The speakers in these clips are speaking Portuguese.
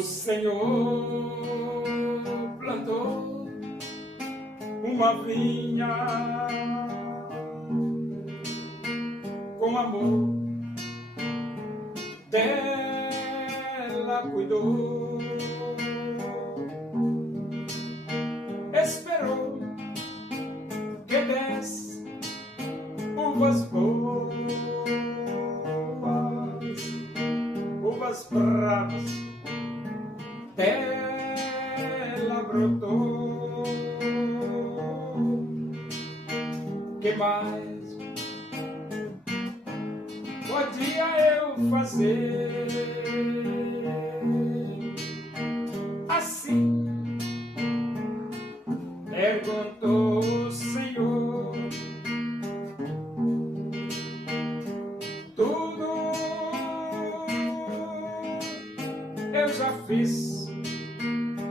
O Senhor plantou uma vinha com amor, dela cuidou, esperou que desse uvas boas, uvas bravas, dela brotou. Que mais podia eu fazer? Assim perguntou o Senhor. Tudo eu já fiz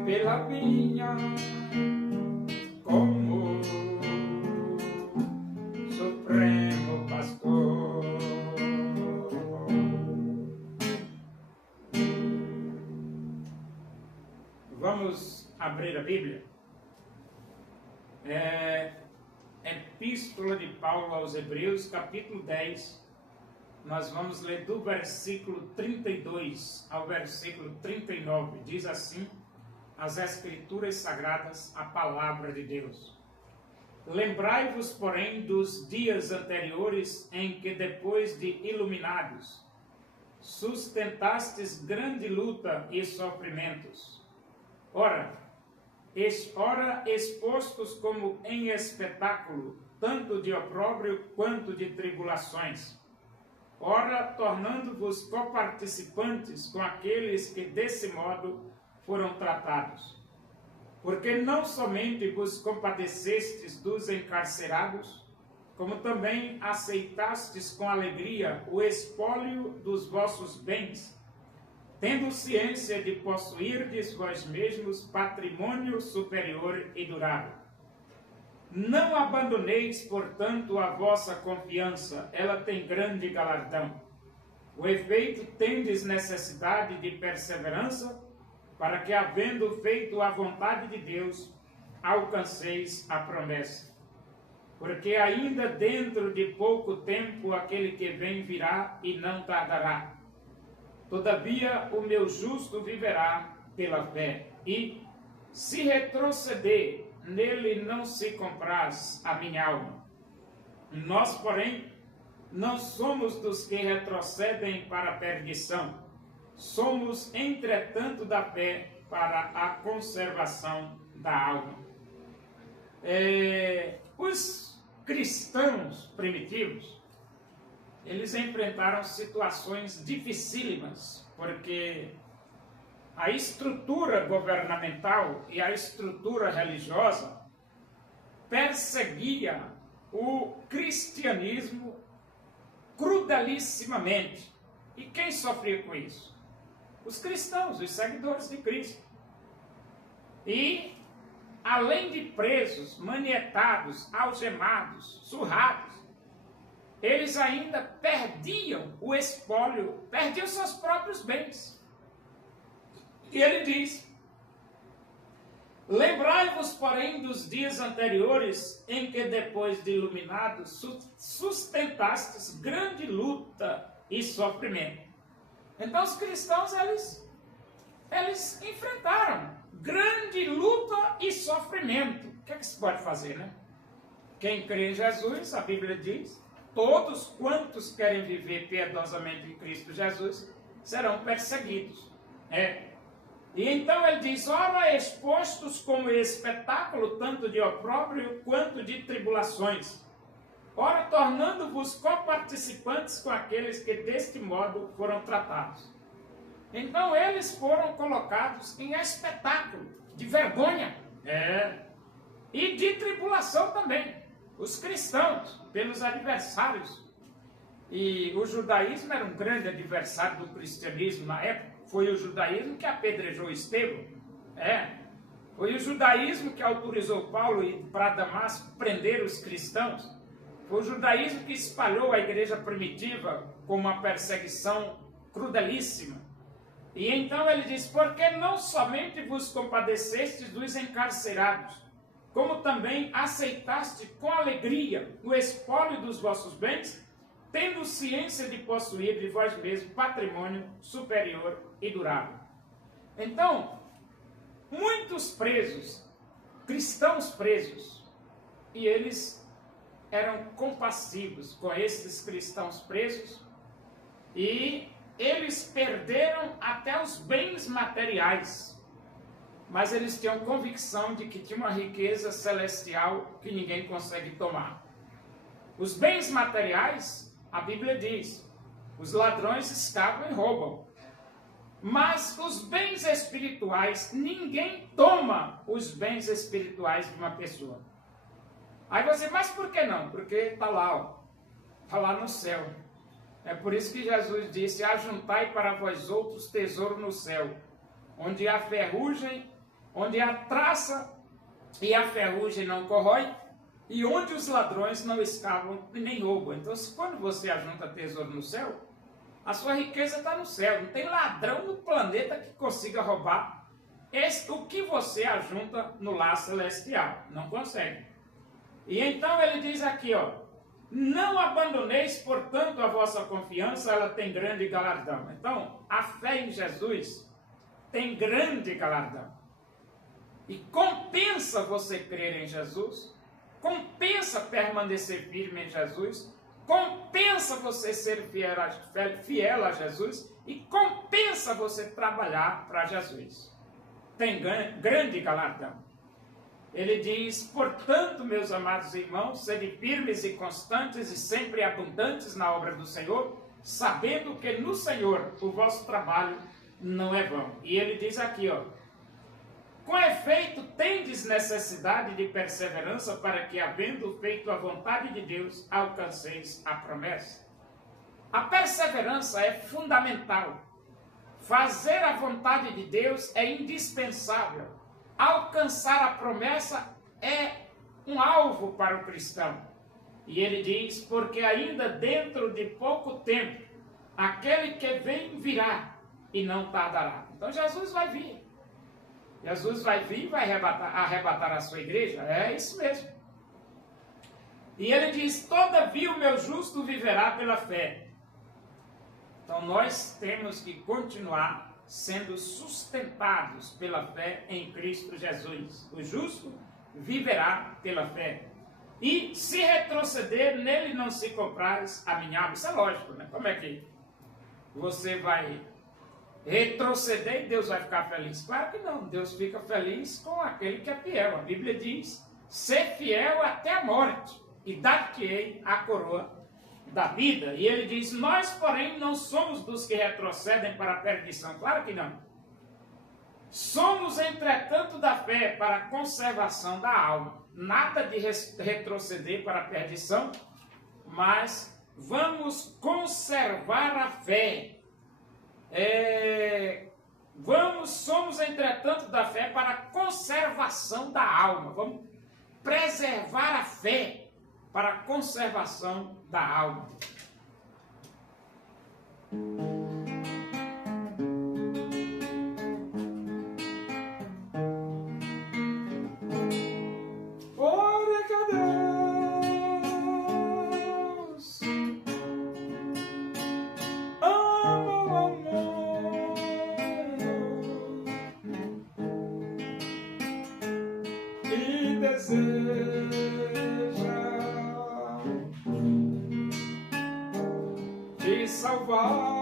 pela minha, como Supremo Pastor. Vamos abrir a Bíblia. Epístola de Paulo aos Hebreus, capítulo 10. Nós vamos ler do versículo 32 ao versículo 39. Diz assim as Escrituras Sagradas, a Palavra de Deus. Lembrai-vos, porém, dos dias anteriores em que, depois de iluminados, sustentastes grande luta e sofrimentos. Ora, expostos como em espetáculo, tanto de opróbrio quanto de tribulações. Ora, tornando-vos coparticipantes com aqueles que desse modo foram tratados. Porque não somente vos compadecestes dos encarcerados, como também aceitastes com alegria o espólio dos vossos bens, tendo ciência de possuirdes vós mesmos patrimônio superior e durável. Não abandoneis, portanto, a vossa confiança, ela tem grande galardão. O efeito, tendes necessidade de perseverança, para que, havendo feito a vontade de Deus, alcanceis a promessa. Porque ainda dentro de pouco tempo aquele que vem virá e não tardará. Todavia o meu justo viverá pela fé, e, se retroceder, nele não se compraz a minha alma. Nós, porém, não somos dos que retrocedem para a perdição. Somos, entretanto, da fé para a conservação da alma. Os cristãos primitivos, eles enfrentaram situações dificílimas, porque a estrutura governamental e a estrutura religiosa perseguia o cristianismo crudelissimamente. E quem sofria com isso? Os cristãos, os seguidores de Cristo. E, além de presos, manietados, algemados, surrados, eles ainda perdiam o espólio, perdiam seus próprios bens. E ele diz: lembrai-vos, porém, dos dias anteriores, em que, depois de iluminados, sustentastes grande luta e sofrimento. Então, os cristãos, eles enfrentaram grande luta e sofrimento. O que é que se pode fazer, né? Quem crê em Jesus, a Bíblia diz, todos quantos querem viver piedosamente em Cristo Jesus serão perseguidos. E então ele diz: ora, expostos como espetáculo, tanto de opróbrio quanto de tribulações. Ora, tornando-vos coparticipantes com aqueles que deste modo foram tratados. Então eles foram colocados em espetáculo de vergonha e de tribulação também. Os cristãos, pelos adversários. E o judaísmo era um grande adversário do cristianismo na época. Foi o judaísmo que apedrejou Estevão. Foi o judaísmo que autorizou Paulo ir para Damasco prender os cristãos. Foi o judaísmo que espalhou a igreja primitiva com uma perseguição crudelíssima. E então ele diz, porque não somente vos compadecestes dos encarcerados, como também aceitaste com alegria o espólio dos vossos bens, tendo ciência de possuir de vós mesmos patrimônio superior e durável. Então, muitos presos, cristãos presos, e eles eram compassivos com esses cristãos presos, e eles perderam até os bens materiais, mas eles tinham convicção de que tinha uma riqueza celestial que ninguém consegue tomar. Os bens materiais, a Bíblia diz, os ladrões escavam e roubam. Mas os bens espirituais, ninguém toma os bens espirituais de uma pessoa. Aí você, mas por que não? Porque está lá, ó, está lá no céu. É por isso que Jesus disse, ajuntai para vós outros tesouro no céu, onde há ferrugem, onde há traça e a ferrugem não corrói, e onde os ladrões não escavam e nem roubam. Então, quando você ajunta tesouro no céu, a sua riqueza está no céu. Não tem ladrão no planeta que consiga roubar o que você ajunta no lar celestial. Não consegue. E então ele diz aqui, ó, não abandoneis, portanto, a vossa confiança, ela tem grande galardão. Então, a fé em Jesus tem grande galardão. E compensa você crer em Jesus, compensa permanecer firme em Jesus, compensa você ser fiel a Jesus e compensa você trabalhar para Jesus. Tem grande galardão. Ele diz, portanto, meus amados irmãos, sede firmes e constantes e sempre abundantes na obra do Senhor, sabendo que no Senhor o vosso trabalho não é vão. E ele diz aqui, ó, com efeito, tendes necessidade de perseverança para que, havendo feito a vontade de Deus, alcanceis a promessa. A perseverança é fundamental. Fazer a vontade de Deus é indispensável. Alcançar a promessa é um alvo para o cristão. E ele diz, porque ainda dentro de pouco tempo, aquele que vem virá e não tardará. Então Jesus vai vir. Jesus vai vir e vai arrebatar a sua igreja? É isso mesmo. E ele diz, todavia o meu justo viverá pela fé. Então nós temos que continuar sendo sustentados pela fé em Cristo Jesus. O justo viverá pela fé. E se retroceder, nele não se compraz a minha alma. Isso é lógico, né? Como é que você vai retroceder e Deus vai ficar feliz? Claro que não, Deus fica feliz com aquele que é fiel. A Bíblia diz, ser fiel até a morte, e dar-te-ei a coroa da vida. E ele diz, nós porém não somos dos que retrocedem para a perdição. Claro que não. Somos entretanto da fé para a conservação da alma. Nada de retroceder para a perdição, mas vamos conservar a fé. Somos entretanto da fé para a conservação da alma. Vamos preservar a fé para a conservação da alma. Ora que Deus ama o amor e deseja te salvar.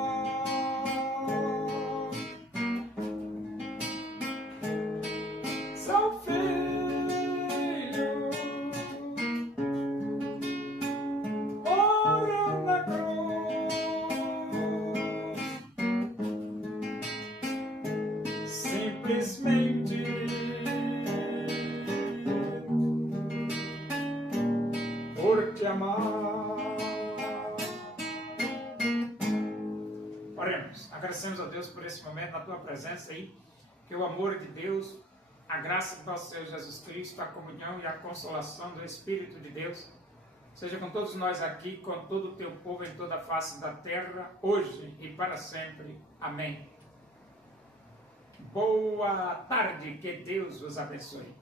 Seu filho ora na cruz, simplesmente por te amar. Oremos, agradecemos a Deus por esse momento, na tua presença aí, que o amor de Deus, a graça do nosso Senhor Jesus Cristo, a comunhão e a consolação do Espírito de Deus, seja com todos nós aqui, com todo o teu povo em toda a face da terra, hoje e para sempre. Amém. Boa tarde, que Deus os abençoe.